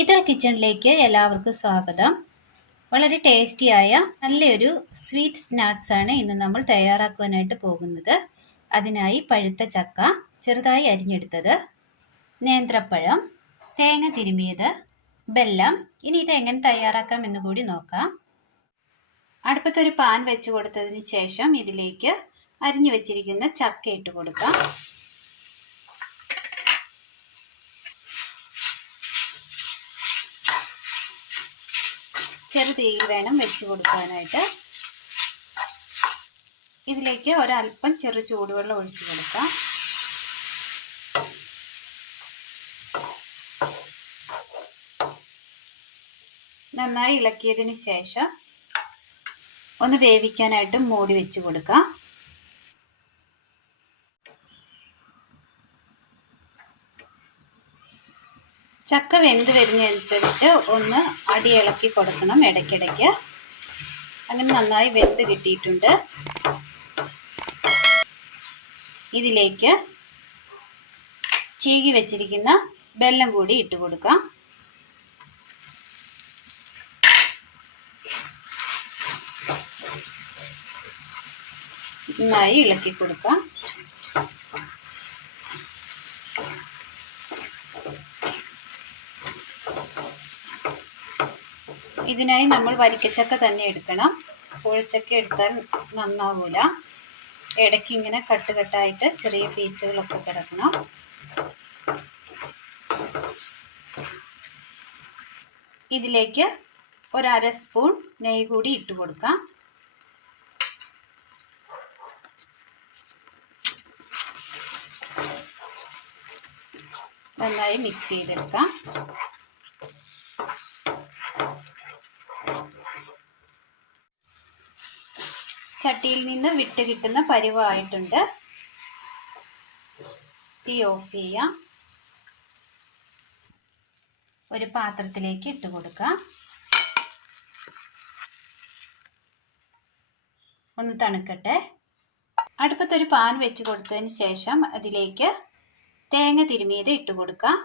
ഇതൾ കിച്ചണിലേക്ക് എല്ലാവർക്കും സ്വാഗതം. വളരെ ടേസ്റ്റിയായ നല്ലൊരു സ്വീറ്റ് സ്നാക്സ് ആണ് ഇന്ന് നമ്മൾ തയ്യാറാക്കുവാനായിട്ട് പോകുന്നത്. അതിനായി പഴുത്ത ചക്ക ചെറുതായി അരിഞ്ഞെടുത്തത്, നേന്ത്രപ്പഴം, തേങ്ങ തിരുമിയത്, ബെല്ലം. ഇനി ഇത് എങ്ങനെ തയ്യാറാക്കാം എന്ന് കൂടി നോക്കാം. അടുപ്പത്തൊരു പാൻ വെച്ച് കൊടുത്തതിന് ശേഷം ഇതിലേക്ക് അരിഞ്ഞു വെച്ചിരിക്കുന്ന ചക്ക ഇട്ട് കൊടുക്കാം. ചെറുതീയിൽ വേണം വെച്ച് കൊടുക്കാനായിട്ട്. ഇതിലേക്ക് ഒരല്പം ചെറു ചൂടുവെള്ളം ഒഴിച്ചു കൊടുക്കാം. നന്നായി ഇളക്കിയതിന് ശേഷം ഒന്ന് വേവിക്കാനായിട്ട് മൂടി വെച്ച് കൊടുക്കാം. ചക്ക വെന്ത് വരുന്നതനുസരിച്ച് ഒന്ന് അടി ഇളക്കി കൊടുക്കണം ഇടയ്ക്കിടയ്ക്ക്. അങ്ങനെ നന്നായി വെന്ത് കിട്ടിയിട്ടുണ്ട്. ഇതിലേക്ക് ചീകി വെച്ചിരിക്കുന്ന ബെല്ലം കൂടി ഇട്ട് കൊടുക്കാം. നന്നായി ഇളക്കി കൊടുക്കാം. ഇതിനായി നമ്മൾ വരിക്കച്ചക്ക തന്നെ എടുക്കണം. കൂഴച്ചക്ക എടുത്താൽ നന്നാവൂല. ഇടയ്ക്ക് ഇങ്ങനെ കട്ടുകട്ടായിട്ട് ചെറിയ പീസുകളൊക്കെ കിടക്കണം. ഇതിലേക്ക് ഒരു അര സ്പൂൺ നെയ്യ് കൂടി ഇട്ട് കൊടുക്കാം. നന്നായി മിക്സ് ചെയ്തെടുക്കാം. ചട്ടിയിൽ നിന്ന് വിട്ട് കിട്ടുന്ന പരുവമായിട്ടുണ്ട്. തീ ഓഫ് ചെയ്യാം. ഒരു പാത്രത്തിലേക്ക് ഇട്ട് കൊടുക്കാം. ഒന്ന് തണുക്കട്ടെ. അടുപ്പത്തൊരു പാൻ വെച്ച് കൊടുത്തതിന് ശേഷം അതിലേക്ക് തേങ്ങ തിരുമിയത് ഇട്ട് കൊടുക്കാം.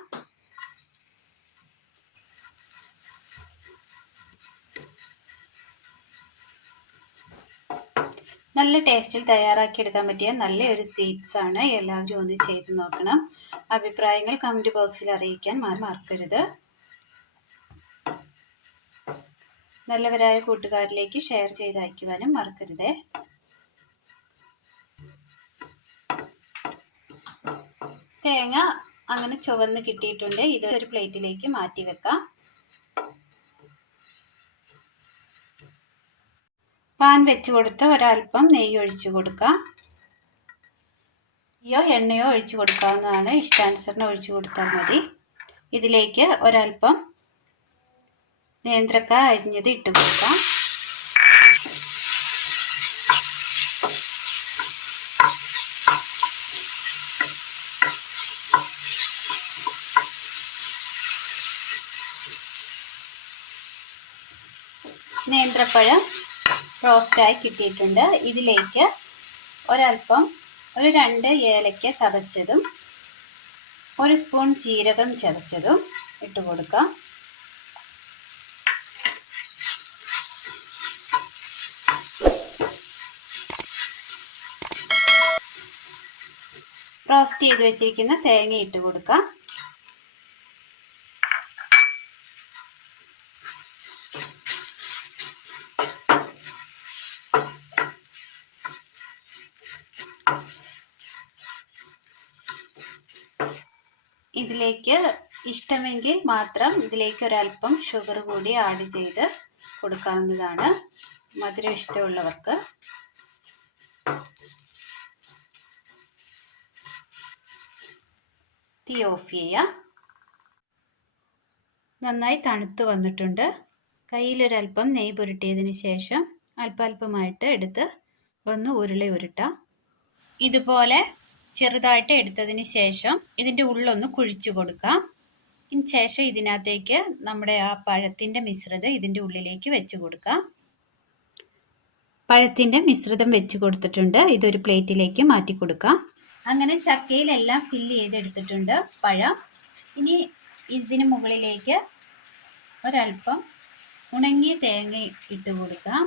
നല്ല ടേസ്റ്റിൽ തയ്യാറാക്കിയെടുക്കാൻ പറ്റിയ നല്ലൊരു സ്വീറ്റ്സ് ആണ്. എല്ലാവരും ഒന്ന് ചെയ്ത് നോക്കണം. അഭിപ്രായങ്ങൾ കമൻറ്റ് ബോക്സിൽ അറിയിക്കാൻ മറക്കരുത്. നല്ലവരായ കൂട്ടുകാരിലേക്ക് ഷെയർ ചെയ്ത് അയക്കുവാനും മറക്കരുത്. തേങ്ങ അങ്ങനെ ചുവന്ന് കിട്ടിയിട്ടുണ്ട്. ഇത് ഒരു പ്ലേറ്റിലേക്ക് മാറ്റി വെക്കാം. പാൻ വെച്ച് കൊടുത്ത് ഒരല്പം നെയ്യ് ഒഴിച്ചു കൊടുക്കാം. നെയ്യോ എണ്ണയോ ഒഴിച്ചു കൊടുക്കാവുന്നതാണ്. ഇഷ്ടാനുസരണം ഒഴിച്ചു കൊടുത്താൽ മതി. ഇതിലേക്ക് ഒരല്പം നേന്ത്രക്ക അരിഞ്ഞത് ഇട്ട് കൊടുക്കാം. നേന്ത്രപ്പഴം റോസ്റ്റായി കിട്ടിയിട്ടുണ്ട്. ഇതിലേക്ക് ഒരല്പം ഒരു 2 ഏലക്ക ചതച്ചതും 1 സ്പൂൺ ജീരകം ചതച്ചതും ഇട്ട് കൊടുക്കാം. റോസ്റ്റ് ചെയ്ത് വെച്ചിരിക്കുന്ന തേങ്ങ ഇട്ട് കൊടുക്കാം. ഇതിലേക്ക് ഇഷ്ടമെങ്കിൽ മാത്രം ഇതിലേക്ക് ഒരല്പം ഷുഗർ കൂടി ആഡ് ചെയ്ത് കൊടുക്കാവുന്നതാണ്, മധുരം ഇഷ്ടമുള്ളവർക്ക്. തീ ഓഫ് ചെയ്യാം. നന്നായി തണുത്ത് വന്നിട്ടുണ്ട്. കയ്യിലൊരല്പം നെയ്യ് പുരട്ടിയതിന് ശേഷം അല്പാൽപമായിട്ട് എടുത്ത് ഒന്ന് ഉരുട്ടാം. ഇതുപോലെ ചെറുതായിട്ട് എടുത്തതിന് ശേഷം ഇതിൻ്റെ ഉള്ളൊന്ന് കുഴിച്ചു കൊടുക്കാം. ഇതിന് ശേഷം ഇതിനകത്തേക്ക് നമ്മുടെ ആ പഴത്തിൻ്റെ മിശ്രിതം ഇതിൻ്റെ ഉള്ളിലേക്ക് വെച്ച് കൊടുക്കാം. പഴത്തിൻ്റെ മിശ്രിതം വെച്ച് കൊടുത്തിട്ടുണ്ട്. ഇതൊരു പ്ലേറ്റിലേക്ക് മാറ്റി കൊടുക്കാം. അങ്ങനെ ചക്കയിലെല്ലാം ഫില്ല് ചെയ്തെടുത്തിട്ടുണ്ട് പഴം. ഇനി ഇതിന് മുകളിലേക്ക് ഒരല്പം ഉണങ്ങിയ തേങ്ങ ഇട്ട് കൊടുക്കാം.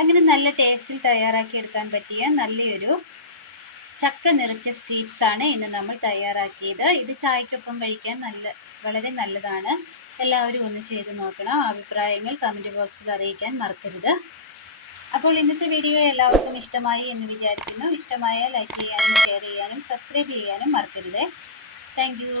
അങ്ങനെ നല്ല ടേസ്റ്റിൽ തയ്യാറാക്കി എടുക്കാൻ പറ്റിയ നല്ലൊരു ചക്ക നിറച്ച സ്വീറ്റ്സ് ആണ് ഇന്ന് നമ്മൾ തയ്യാറാക്കിയത്. ഇത് ചായക്കൊപ്പം കഴിക്കാൻ വളരെ നല്ലതാണ്. എല്ലാവരും ഒന്ന് ചെയ്ത് നോക്കണം. അഭിപ്രായങ്ങൾ കമൻറ്റ് ബോക്സിൽ അറിയിക്കാൻ മറക്കരുത്. അപ്പോൾ ഇന്നത്തെ വീഡിയോ എല്ലാവർക്കും ഇഷ്ടമായി എന്ന് വിചാരിക്കുന്നു. ഇഷ്ടമായാൽ ലൈക്ക് ചെയ്യാനും ഷെയർ ചെയ്യാനും സബ്സ്ക്രൈബ് ചെയ്യാനും മറക്കരുത്. Thank you.